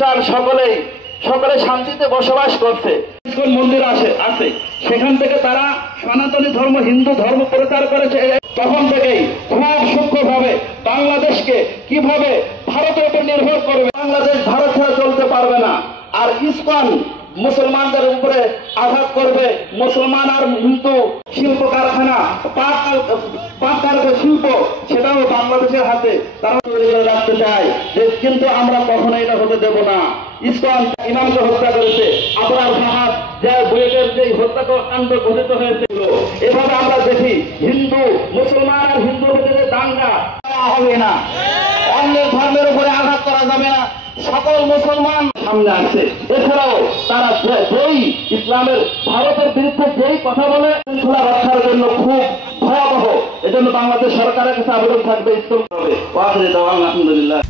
খ্রিস্টান সকলে শান্তিতে বসবাস করছে। ইসকন মন্দির আছে সেখান থেকে তারা সনাতনী ধর্ম হিন্দু ধর্ম প্রচার করেছে। তখন থেকেই খুব সূক্ষ্মভাবে বাংলাদেশকে কিভাবে ভারতের উপর নির্ভর করবে, বাংলাদেশ ভারত ছাড়া চলতে পারবে না। আর ইসকন মুসলমানদের উপরে আঘাত করবে। মুসলমান আর হিন্দু শিল্প কারখানা পাট শিল্প সেটাও বাংলাদেশের হাতে তারা তৈরি করে রাখতে চায়, কিন্তু আমরা কখনো এটা হতে দেব না। ইসকন ইমামকে হত্যা করেছে, আপনার ফাহাদ যে বুয়েটের যে হত্যাকাণ্ড ঘটিত হয়েছিল। এভাবে আমরা দেখি হিন্দু মুসলমান আর হিন্দুর মধ্যে দাঙ্গা হবে না, অন্যের ধর্মের উপরে আঘাত করা যাবে না। সকল মুসলমান সামনে আসছে। এছাড়াও তারা যেই ইসলামের ভারতের বিরুদ্ধে যেই কথা বলে শৃঙ্খলা রক্ষার জন্য খুব ভয়াবহ। এজন্য বাংলাদেশ সরকারের কাছে আবেদন থাকবে, ইসকন হবে। আলহামদুলিল্লাহ।